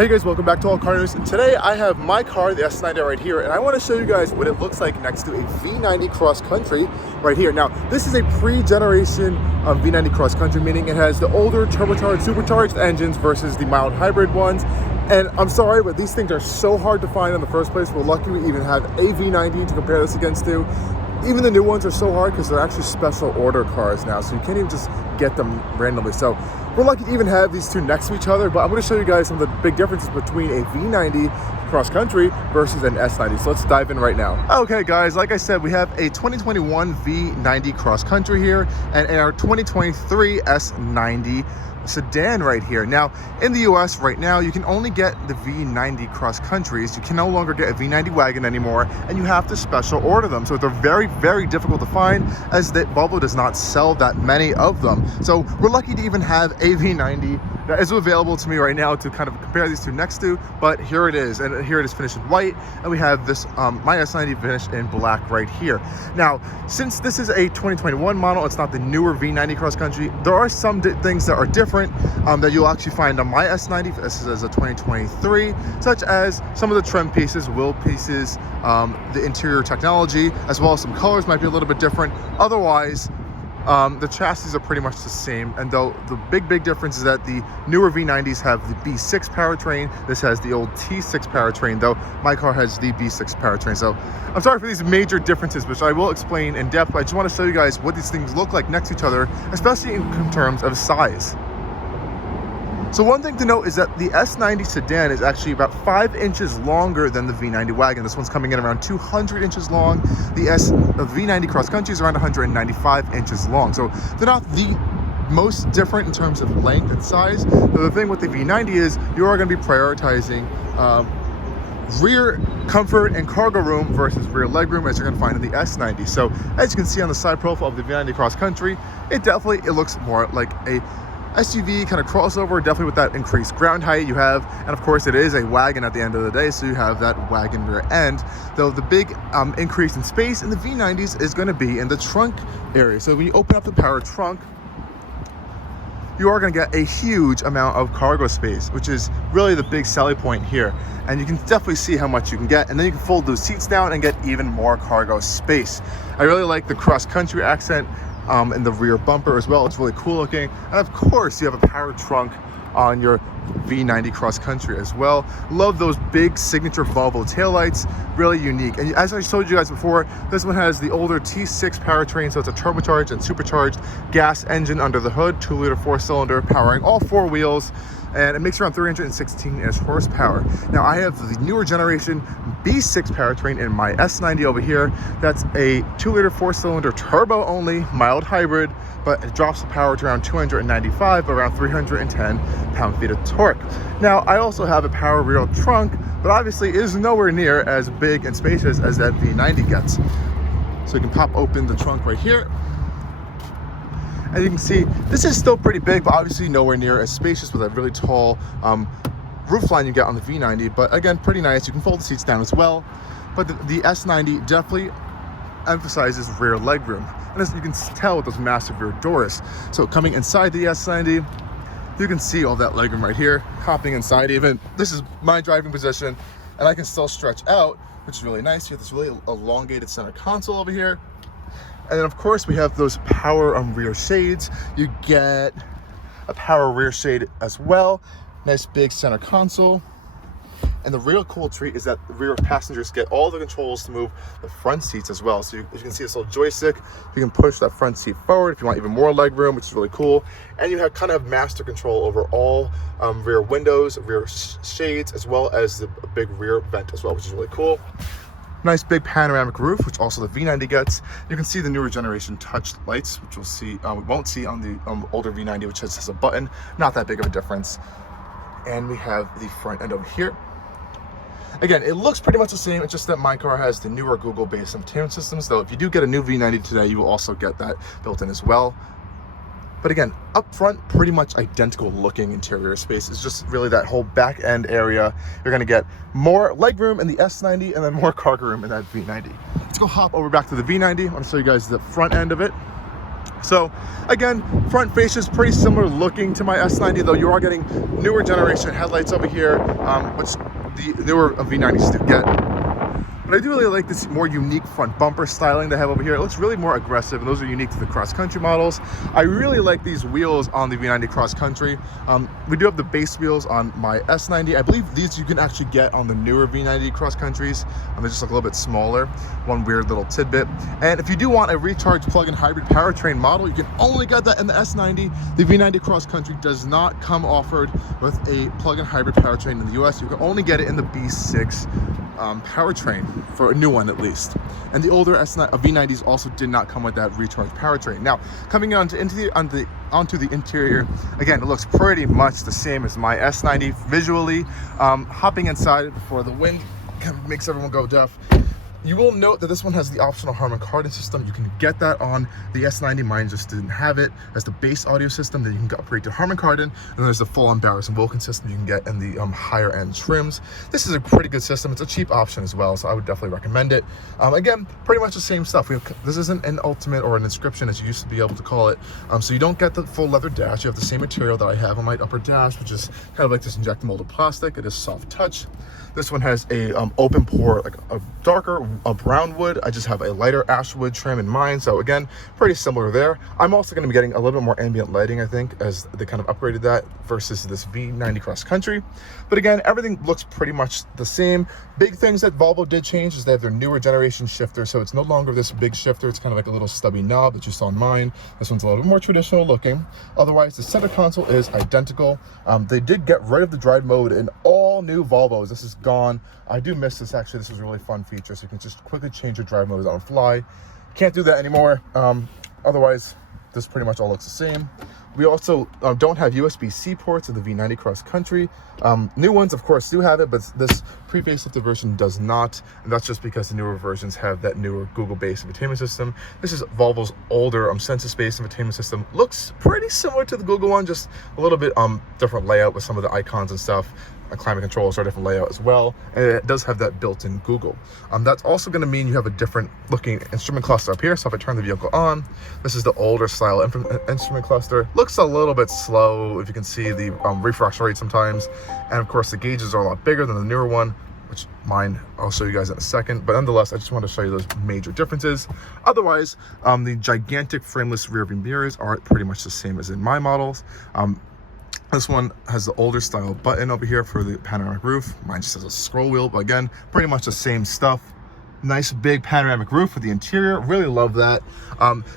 Hey guys, welcome back to Allcarnews, and today I have my car, the S90 right here, and I want to show you guys what it looks like next to a V90 Cross Country right here. Now, this is a pre-generation V90 Cross Country, meaning it has the older turbocharged, supercharged engines versus the mild hybrid ones. And I'm sorry, but these things are so hard to find in the first place. We're lucky we even have a V90 to compare this against to. Even the new ones are so hard because they're actually special order cars now, so you can't even just get them randomly. So we're lucky to even have these two next to each other, but I'm going to show you guys some of the big differences between a V90 Cross Country versus an S90. So let's dive in right now. Okay guys, like I said, we have a 2021 V90 Cross Country here and our 2023 S90 Sedan right here. Now, in the US right now, you can only get the V90 Cross Countries. You can no longer get a V90 Wagon anymore, and you have to special order them. So they're very, very difficult to find, as that Volvo does not sell that many of them. So we're lucky to even have a V90 that is available to me right now to kind of compare these two next to, but here it is, and here it is finished in white, and we have this my S90 finished in black right here. Now, since this is a 2021 model, it's not the newer V90 Cross Country, there are some things that are different that you'll actually find on my S90. This is a 2023, such as some of the trim pieces, wheel pieces, the interior technology, as well as some colors might be a little bit different. Otherwise, the chassis are pretty much the same, and though the big difference is that the newer V90s have the B6 powertrain. This has the old T6 powertrain, though my car has the B6 powertrain. So I'm sorry for these major differences, which I will explain in depth, but I just want to show you guys what these things look like next to each other, especially in terms of size. So one thing to note is that the S90 Sedan is actually about 5 inches longer than the V90 Wagon. This one's coming in around 200 inches long. The V90 Cross Country is around 195 inches long. So they're not the most different in terms of length and size. But the thing with the V90 is you are going to be prioritizing rear comfort and cargo room versus rear legroom, as you're going to find in the S90. So as you can see on the side profile of the V90 Cross Country, it looks more like a SUV kind of crossover, definitely with that increased ground height you have, and of course it is a wagon at the end of the day, so you have that wagon rear end. Though the big increase in space in the V90s is going to be in the trunk area. So when you open up the power trunk, you are going to get a huge amount of cargo space, which is really the big selling point here. And you can definitely see how much you can get, and then you can fold those seats down and get even more cargo space. I really like the cross country accent in the rear bumper as well. It's really cool looking, and of course you have a power trunk on your V90 Cross Country as well. Love those big signature Volvo taillights, really unique. And as I told you guys before, this one has the older T6 powertrain, so it's a turbocharged and supercharged gas engine under the hood, 2-liter 4-cylinder, powering all 4 wheels, and it makes around 316-ish horsepower. Now I have the newer generation B6 powertrain in my S90 over here. That's a 2-liter 4-cylinder turbo only, mild hybrid, but it drops the power to around 295, around 310 pound-feet of torque. Now I also have a power rear trunk, but obviously is nowhere near as big and spacious as that V90 gets. So you can pop open the trunk right here, and you can see this is still pretty big, but obviously nowhere near as spacious with that really tall roof line you get on the V90. But again, pretty nice. You can fold the seats down as well. But the S90 definitely emphasizes rear legroom, and as you can tell with those massive rear doors. So coming inside the S90, you can see all that legroom right here. Hopping inside even, this is my driving position, and I can still stretch out, which is really nice. You have this really elongated center console over here. And then of course we have those power rear shades. You get a power rear shade as well. Nice big center console. And the real cool treat is that the rear passengers get all the controls to move the front seats as well. So you can see this little joystick. You can push that front seat forward if you want even more leg room, which is really cool. And you have kind of master control over all rear windows, rear shades, as well as the big rear vent as well, which is really cool. Nice big panoramic roof, which also the V90 gets. You can see the newer generation touch lights, which we'll see, we won't see on the older V90, which just has a button. Not that big of a difference. And we have the front end over here. Again, it looks pretty much the same. It's just that my car has the newer Google-based entertainment systems, though if you do get a new V90 today, you will also get that built in as well. But again, up front, pretty much identical looking interior space. It's just really that whole back end area. You're gonna get more legroom in the S90 and then more cargo room in that V90. Let's go hop over back to the V90. I wanna show you guys the front end of it. So again, front face is pretty similar looking to my S90, though you are getting newer generation headlights over here, which the newer V90s do get. But I do really like this more unique front bumper styling they have over here. It looks really more aggressive, and those are unique to the Cross Country models. I really like these wheels on the V90 Cross Country. We do have the base wheels on my S90. I believe these you can actually get on the newer V90 Cross Countries. They just look a little bit smaller. One weird little tidbit. And if you do want a recharge plug-in hybrid powertrain model, you can only get that in the S90. The V90 Cross Country does not come offered with a plug-in hybrid powertrain in the US. You can only get it in the B6 powertrain, for a new one at least. And the older V90s also did not come with that recharge powertrain. Now, coming onto the interior, again, it looks pretty much the same as my S90 visually. Hopping inside before the wind kind of makes everyone go deaf. You will note that this one has the optional Harman Kardon system. You can get that on the S90. Mine just didn't have it. As the base audio system that you can upgrade to Harman Kardon, and there's the full-on Barris and Vulcan system you can get in the higher end trims. This is a pretty good system. It's a cheap option as well, so I would definitely recommend it. Again, pretty much the same stuff. This isn't an Ultimate or an Inscription as you used to be able to call it. So you don't get the full leather dash. You have the same material that I have on my upper dash, which is kind of like this injector molded plastic. It is soft touch. This one has a open pore, like a darker brown wood. I just have a lighter ash wood trim in mine. So again, pretty similar there. I'm also going to be getting a little bit more ambient lighting, I think, as they kind of upgraded that versus this V90 Cross Country. But again, everything looks pretty much the same. Big things that Volvo did change is they have their newer generation shifter. So it's no longer this big shifter. It's kind of like a little stubby knob that you saw on mine. This one's a little bit more traditional looking. Otherwise, the center console is identical. They did get rid of the drive mode in all new Volvos. This is gone. I do miss this actually. This is a really fun feature, so you can just quickly change your drive modes on the fly. Can't do that anymore. Otherwise, this pretty much all looks the same. We also don't have USB-C ports in the V90 Cross Country. New ones, of course, do have it, but this pre-facelifted version does not, and that's just because the newer versions have that newer Google-based infotainment system. This is Volvo's older Sensus-based infotainment system. Looks pretty similar to the Google one, just a little bit different layout with some of the icons and stuff. Climate controls are a different layout as well, and it does have that built-in Google. That's also going to mean you have a different looking instrument cluster up here. So if I turn the vehicle on, this is the older style instrument cluster. Looks a little bit slow, if you can see the refresh rate sometimes, and of course the gauges are a lot bigger than the newer one, which mine I'll show you guys in a second. But nonetheless, I just want to show you those major differences. Otherwise, the gigantic frameless rear view mirrors are pretty much the same as in my models. This one has the older style button over here for the panoramic roof. Mine just has a scroll wheel, but again, pretty much the same stuff. Nice big panoramic roof for the interior. Really love that.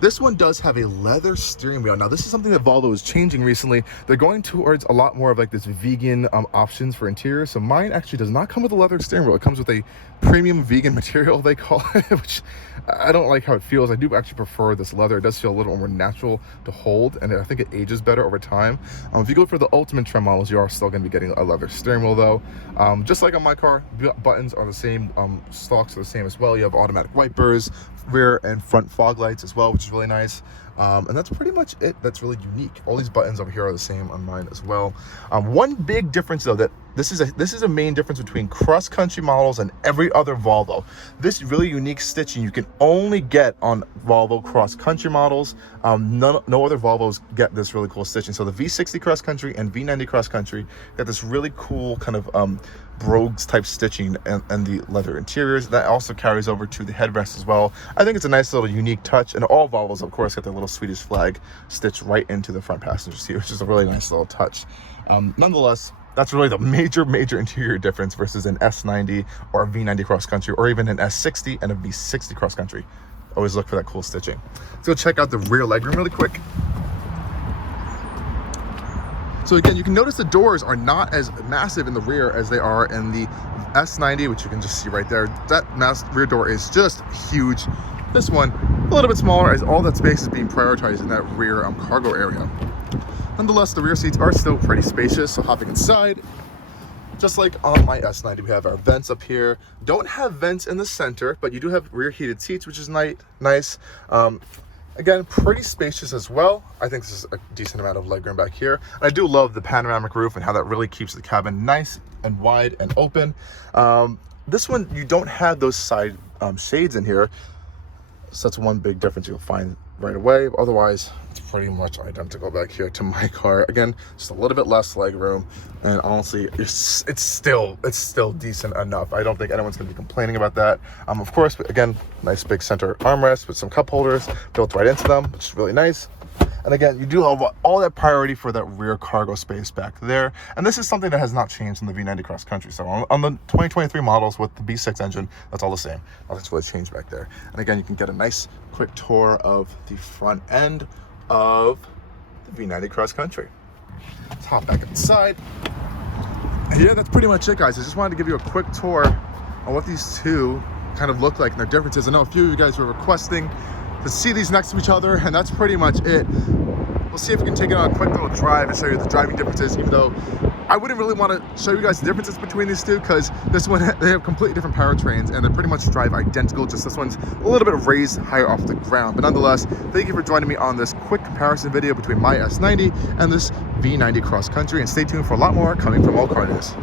This one does have a leather steering wheel. Now, this is something that Volvo is changing recently. They're going towards a lot more of like this vegan options for interior. So mine actually does not come with a leather steering wheel. It comes with a premium vegan material, they call it, which I don't like how it feels. I do actually prefer this leather. It does feel a little more natural to hold, and I think it ages better over time. If you go for the Ultimate trim models, you are still going to be getting a leather steering wheel though. Just like on my car, buttons are the same, stalks are the same as well. You have automatic wipers, rear and front fog lights as well, which is really nice. And that's pretty much it. That's really unique. All these buttons over here are the same on mine as well. One big difference though, that this is a main difference between cross country models and every other Volvo. This really unique stitching you can only get on Volvo cross country models. No other Volvos get this really cool stitching. So the V60 cross country and V90 cross country got this really cool kind of brogues type stitching and the leather interiors. That also carries over to the headrest as well. I think it's a nice little unique touch, and all Volvos of course got their little Swedish flag stitched right into the front passenger seat, which is a really nice little touch. Nonetheless, that's really the major interior difference versus an S90 or a V90 cross country, or even an S60 and a V60 cross country. Always look for that cool stitching. Let's go check out the rear legroom really quick. So again, you can notice the doors are not as massive in the rear as they are in the S90, which you can just see right there. That rear door is just huge. This one, a little bit smaller, as all that space is being prioritized in that rear cargo area. Nonetheless, the rear seats are still pretty spacious, so hopping inside, just like on my S90, we have our vents up here. Don't have vents in the center, but you do have rear heated seats, which is nice. Again, pretty spacious as well. I think this is a decent amount of legroom back here. And I do love the panoramic roof and how that really keeps the cabin nice and wide and open. This one, you don't have those side shades in here. So that's one big difference you'll find right away. Otherwise, it's pretty much identical back here to my car. Again, just a little bit less leg room, and honestly, it's still decent enough. I don't think anyone's gonna be complaining about that. Of course, again, nice big center armrest with some cup holders built right into them, which is really nice. And again, you do have all that priority for that rear cargo space back there. And this is something that has not changed in the V90 Cross Country. So on the 2023 models with the V6 engine, that's all the same. Nothing's really changed back there. And again, you can get a nice quick tour of the front end of the V90 Cross Country. Let's hop back inside. And yeah, that's pretty much it, guys. I just wanted to give you a quick tour on what these two kind of look like and their differences. I know a few of you guys were requesting to see these next to each other, and that's pretty much it. We'll see if we can take it on a quick little drive and show you the driving differences, even though I wouldn't really want to show you guys the differences between these two, because this one, they have completely different powertrains and they pretty much drive identical, just this one's a little bit raised higher off the ground. But nonetheless, thank you for joining me on this quick comparison video between my S90 and this V90 Cross Country, and stay tuned for a lot more coming from Allcarnews.